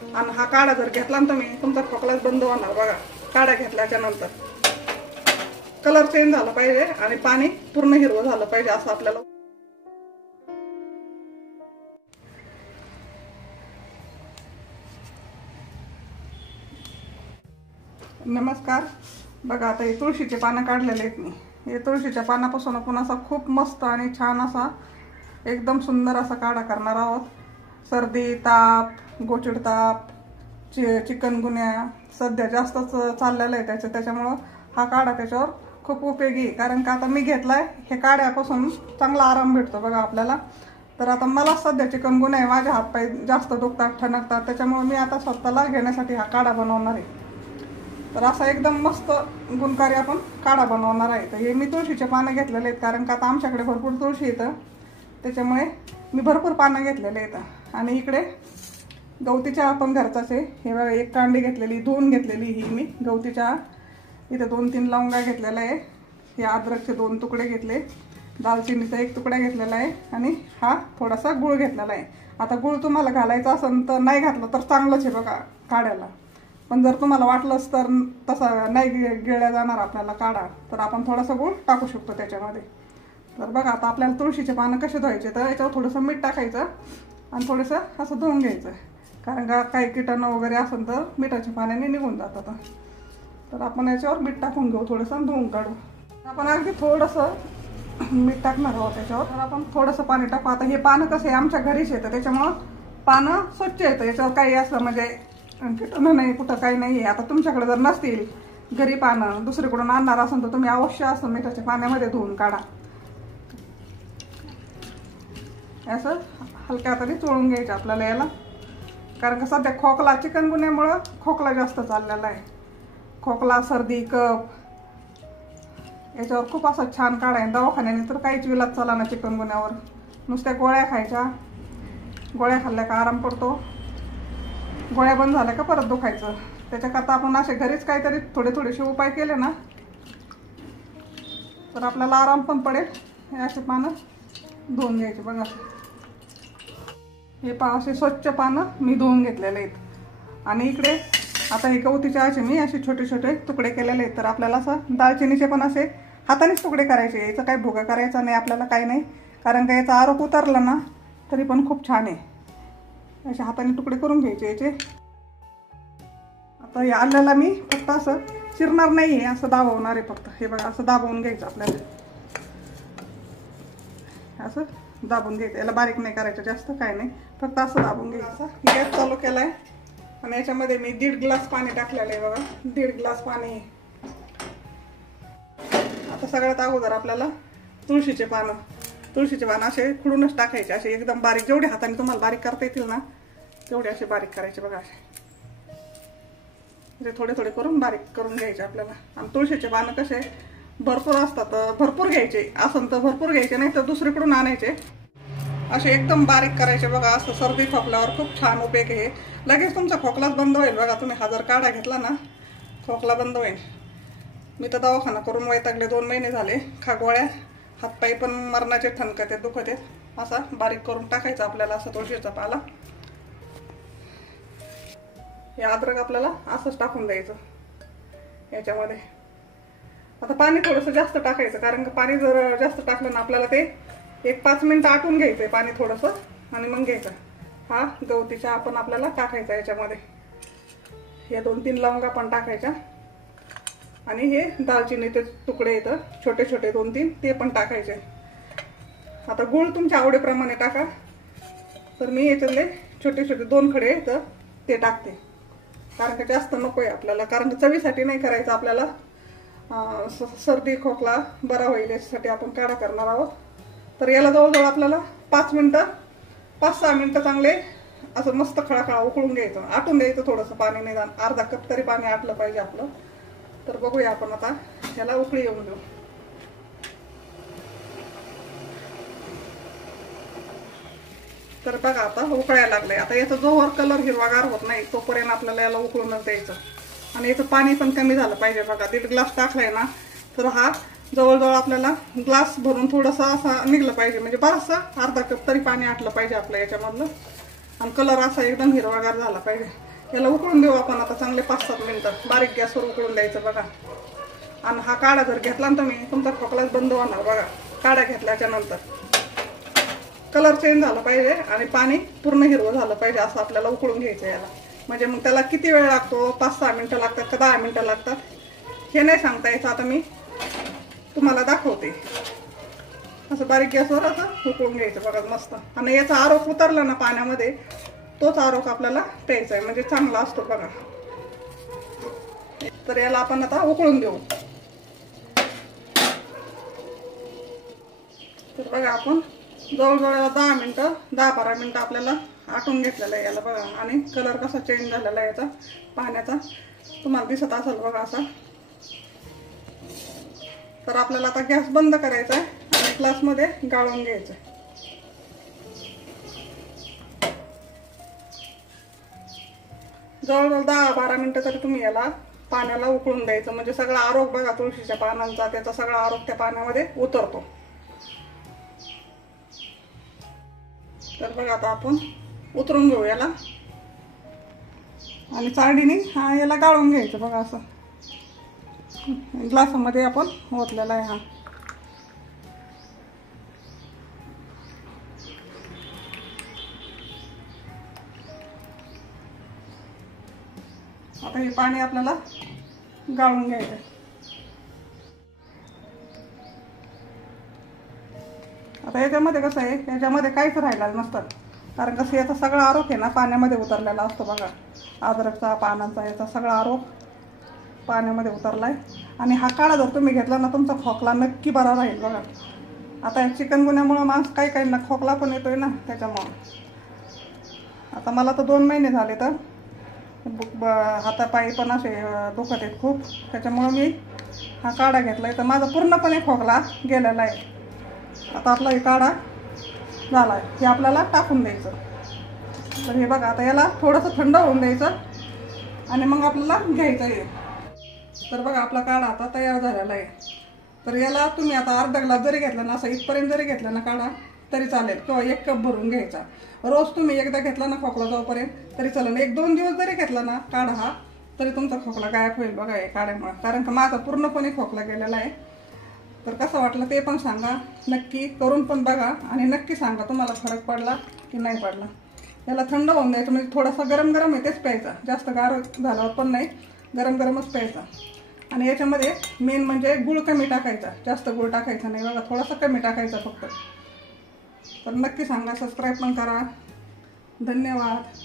आणि हा काढा जर घेतला ना तुम्ही तुमचा खोकलाच बंद होणार बघा। काढा घेतल्याच्या नंतर कलर चेंज झाला पाहिजे आणि पाणी पूर्ण हिरवं झालं पाहिजे असं आपल्याला। नमस्कार, बघा आता हे तुळशीचे पानं काढलेले आहेत मी। हे तुळशीच्या पानापासून आपण असा खूप मस्त आणि छान असा एकदम सुंदर असा काढा करणार आहोत। सर्दी, ताप, गोचिड ताप, चिकनगुन्या सध्या जास्तच चाललेलं आहे त्याच्यामुळं हा काढा त्याच्यावर खूप उपयोगी आहे। कारण का आता मी घेतलाय, हे काढ्यापासून चांगला आराम भेटतो बघा आपल्याला। तर आता मला सध्या चिकनगुन्या आहे, माझे हातपाय जास्त दुखतात, ठणकतात, त्याच्यामुळे मी आता स्वतःला घेण्यासाठी हा काढा बनवणार आहे। तर असा एकदम मस्त गुणकारी आपण काढा बनवणार आहे। तर हे मी तुळशीचे पानं घेतलेले आहेत, कारण का आता आमच्याकडे भरपूर तुळशी येतं, त्याच्यामुळे मी भरपूर पानं घेतलेले आहेत। आणि इकडे गवती चहा पण घरचाच आहे। हे बघा एक कांडी घेतलेली, धुवून घेतलेली ही मी गवती चहा। इथे 2-3 लवंगा घेतलेला आहे, हे अद्रकचे 2 तुकडे घेतले, दालचिनीचा 1 तुकडा घेतलेला आहे आणि हा थोडासा गुळ घेतलेला आहे। आता गुळ तुम्हाला घालायचा असेल तर नाही घातलं तर चांगलंच आहे बघा काढ्याला, पण जर तुम्हाला वाटलंच तर तसा नाही गिळल्या जाणार आपल्याला काढा तर आपण थोडासा गुळ टाकू शकतो त्याच्यामध्ये। तर बघा आता आपल्याला तुळशीचे पानं कसे धुवायचे, तर याच्यावर थोडंसं मीठ टाकायचं आणि थोडंसं असं धुवून घ्यायचं, कारण का काही कीटाणू वगैरे असेल तर मिठाच्या पाण्याने निघून जातात। तर आपण याच्यावर मीठ टाकून घेऊ, थोडंसं धुवून काढू। आपण अगदी थोडंसं मीठ टाकणार आहोत त्याच्यावर। तर आपण थोडंसं पाणी टाकू। आता हे पानं कसे आमच्या घरीच येतं, त्याच्यामुळं पानं स्वच्छ येतं, याच्यावर काही असं म्हणजे कीटाणू नाही, कुठं काही नाही आहे। आता तुमच्याकडे जर नसतील घरी पानं, दुसरीकडून आणणार असेल तर तुम्ही अवश्य असं मिठाच्या पाण्यामध्ये धुवून काढा। असं हलक्या हाताने चोळून घ्यायचं आपल्याला याला, कारण का सध्या खोकला, चिकनगुन्यामुळं खोकला जास्त चाललेला आहे। खोकला, सर्दी, कफ याच्यावर खूप असा छान काढा आहे। दवाखान्याने तर काहीच विलाज चाला ना चिकनगुन्यावर, नुसत्या गोळ्या खायच्या, गोळ्या खाल्ल्या का आराम पडतो, गोळ्या बंद झाल्या का परत दुखायचं। त्याच्याकरता आपण असे घरीच काहीतरी थोडेसे उपाय केले ना तर आपल्याला आराम पण पडेल। हे असे पानं धुवून घ्यायचे बघा, हे पहा असे स्वच्छ पानं मी धुवून घेतलेले आहेत। आणि इकडे आता हे गवती चहाचे मी असे छोटे तुकडे केलेले आहेत। तर आपल्याला असं दालचिनीचे पण असे हातानेच तुकडे करायचे, याचा काही भुगा करायचा नाही आपल्याला, काही नाही, कारण का याचा आरोप उतरला ना तरी पण खूप छान आहे। असे हाताने तुकडे करून घ्यायचे याचे। आता या आल्याला मी फक्त असं चिरणार नाही आहे, असं दाबवणार आहे फक्त। हे बघा असं दाबवून घ्यायचं आपल्याला, असं दाबून घ्यायचं, याला बारीक नाही करायचं जास्त, काय नाही, फक्त असं दाबून घ्यायचं। गॅस चालू केलाय आणि याच्यामध्ये मी 1.5 ग्लास पाणी टाकलेलं आहे बघा, 1.5 ग्लास पाणी। आता सगळ्यात अगोदर आपल्याला तुळशीचे पानं असे खुडूनच टाकायचे, असे एकदम बारीक, जेवढे हाताने तुम्हाला बारीक करता येतील ना तेवढे असे बारीक करायचे बघा, असे थोडे करून बारीक करून घ्यायचे आपल्याला। आणि तुळशीचे पानं कसे भरपूर असतात, भरपूर घ्यायचे असं तर भरपूर घ्यायचे, नाही तर दुसरीकडून आणायचे, असे एकदम बारीक करायचे बघा। असं सर्दी खोकल्यावर खूप छान उपयोग आहे, लगेच तुमचा खोकलाच बंद होईल बघा। तुम्ही हा जर काढा घेतला ना खोकला बंद होईल। मी तर दवाखाना करून वैतागले, 2 महिने झाले, खा गोळ्या, हातपाय पण मरणाचे ठणकत आहेत, दुखत आहेत। असा बारीक करून टाकायचा आपल्याला असं तुळशीचा पाला। हे अद्रक आपल्याला असंच टाकून द्यायचं याच्यामध्ये। आता पाणी थोडंसं जास्त टाकायचं, कारण का पाणी जर जास्त टाकलं ना आपल्याला ते 1-5 मिनिटं आटून घ्यायचंय पाणी थोडंसं, आणि मग घ्यायचं हा गवती चहा पण आपल्याला टाकायचा याच्यामध्ये। हे 2-3 लवंगा पण टाकायच्या आणि हे दालचिनीचे तुकडे येतं छोटे 2-3 ते पण टाकायचे। आता गुळ तुमच्या आवडीप्रमाणे टाका, तर मी याच्यातले छोटे 2 खडे तर ते टाकते, कारण का जास्त नको आहे आपल्याला, कारण चवीसाठी नाही करायचं आपल्याला, सर्दी खोकला बरा होईल याच्यासाठी आपण काढा करणार आहोत। तर याला जवळजवळ आपल्याला 5-6 मिनिटं चांगले असं मस्त खळाखळा उकळून घ्यायचं, आटून द्यायचं थोडंसं पाणी, निदान अर्धा कप तरी पाणी आटलं पाहिजे आपलं। तर बघूया आपण आता याला उकळी येऊन देऊ। तर बघा आता उकळायला लागलंय। आता याचा जोवर कलर हिरवागार होत नाही तोपर्यंत आपल्याला याला उकळूनच द्यायचं, आणि याचं पाणी पण कमी झालं पाहिजे बघा। 1.5 ग्लास टाकलाय ना तर हा जवळजवळ आपल्याला ग्लास भरून थोडंसं असं निघलं पाहिजे, म्हणजे बराचसा अर्धा कप तरी पाणी आटलं पाहिजे आपलं याच्यामधलं, आणि कलर असा एकदम हिरवागार झाला पाहिजे। याला उकळून देऊ आपण आता चांगले 5-7 मिनिटं. बारीक गॅसवर उकळून द्यायचं बघा. आणि हा काढा जर घेतला ना तुम्ही, तुमचा खोकलाच बंद होणार बघा. काढा घेतल्याच्या नंतर कलर चेंज झाला पाहिजे आणि पाणी पूर्ण हिरवं झालं पाहिजे, असं आपल्याला उकळून घ्यायचं याला. म्हणजे मग त्याला किती वेळ लागतो, 5-6 मिनिटं लागतात का 10 मिनिटं लागतात हे नाही सांगता यायचं. आता मी तुम्हाला दाखवते. असं बारीक गॅसवर असं उकळून घ्यायचं बघा मस्त. आणि याचा आरोक उतरला ना पाण्यामध्ये, तोच आरोक आपल्याला प्यायचा आहे, म्हणजे चांगला असतो बघा. तर याला आपण आता उकळून देऊ. तर बघा आपण जवळजवळ 10 मिनिटं 10-12 मिनिटं आपल्याला आटून घेतलेलं आहे याला बघा. आणि कलर कसा चेंज झालेला आहे याचा पाण्याचा, तुम्हाला दिसत असेल बघा असा. तर आपल्याला आता गॅस बंद करायचा आहे आणि ग्लासमध्ये गाळून घ्यायचं. जवळजवळ 10-12 मिनिटं तरी तुम्ही याला पाण्याला उकळून द्यायचं, म्हणजे सगळा आरोग बघा तुळशीच्या पानांचा, त्याचा सगळा आरोग त्या पाण्यामध्ये उतरतो. तर बघा आता आपण उतरून घेऊ याला आणि चाळणीने याला गाळून घ्यायचं बघा. असं ग्लासामध्ये आपण ओतलेला आहे हा. आता हे पाणी आपल्याला गाळून घ्यायचं. आता याच्यामध्ये कसं आहे, याच्यामध्ये काहीच राहिलेलं नसतं, कारण कसं याचा सगळा आरोग आहे ना पाण्यामध्ये उतरलेला असतो बघा. अद्रकचा पानांचा याचा सगळा आरोग पाण्यामध्ये उतरलाय. आणि हा काढा जर तुम्ही घेतला ना, तुमचा खोकला नक्की बरा राहील बघा. आता चिकनगुन्यामुळे माणूस काही ना खोकला पण येतोय ना, त्याच्यामुळं. आता मला तर 2 महिने झाले तर हातापायी पण असे दुखत आहेत खूप, त्याच्यामुळं मी हा काढा घेतलाय. तर माझा पूर्णपणे खोकला गेलेला आहे. आता आपला हे काढा झाला आहे, हे आपल्याला टाकून द्यायचं. तर हे बघा आता याला थोडंसं थंड होऊन द्यायचं आणि मग आपल्याला घ्यायचं आहे. तर बघा आपला काढा आता तयार झालेला आहे. तर याला तुम्ही आता अर्धा ग्लास जरी घेतला ना, असं इथपर्यंत जरी घेतला ना काढा तरी चालेल, किंवा 1 कप भरून घ्यायचा. रोज तुम्ही एकदा घेतला ना खोकला जाऊपर्यंत तरी चालेल. 1-2 दिवस जरी घेतला ना काढा हा, तरी तुमचा खोकला गायब होईल बघा हे काढ्यामुळे. कारण का माझा पूर्णपणे खोकला गेलेला आहे. तर कसं वाटलं ते पण सांगा, नक्की करून पण बघा आणि नक्की सांगा तुम्हाला फरक पडला की नाही पडला. याला थंड होऊन द्यायचं, म्हणजे थोडासा गरम गरम आहे तेच प्यायचा, जास्त गार झाल्यावर पण नाही, गरम गरमच प्यायचा. आणि याच्यामध्ये मेन म्हणजे गूळ कमी टाकायचा, जास्त गूळ टाकायचा नाही बघा, थोडासा कमी टाकायचा फक्त. तर नक्की सांगा, सबस्क्राईब पण करा. धन्यवाद.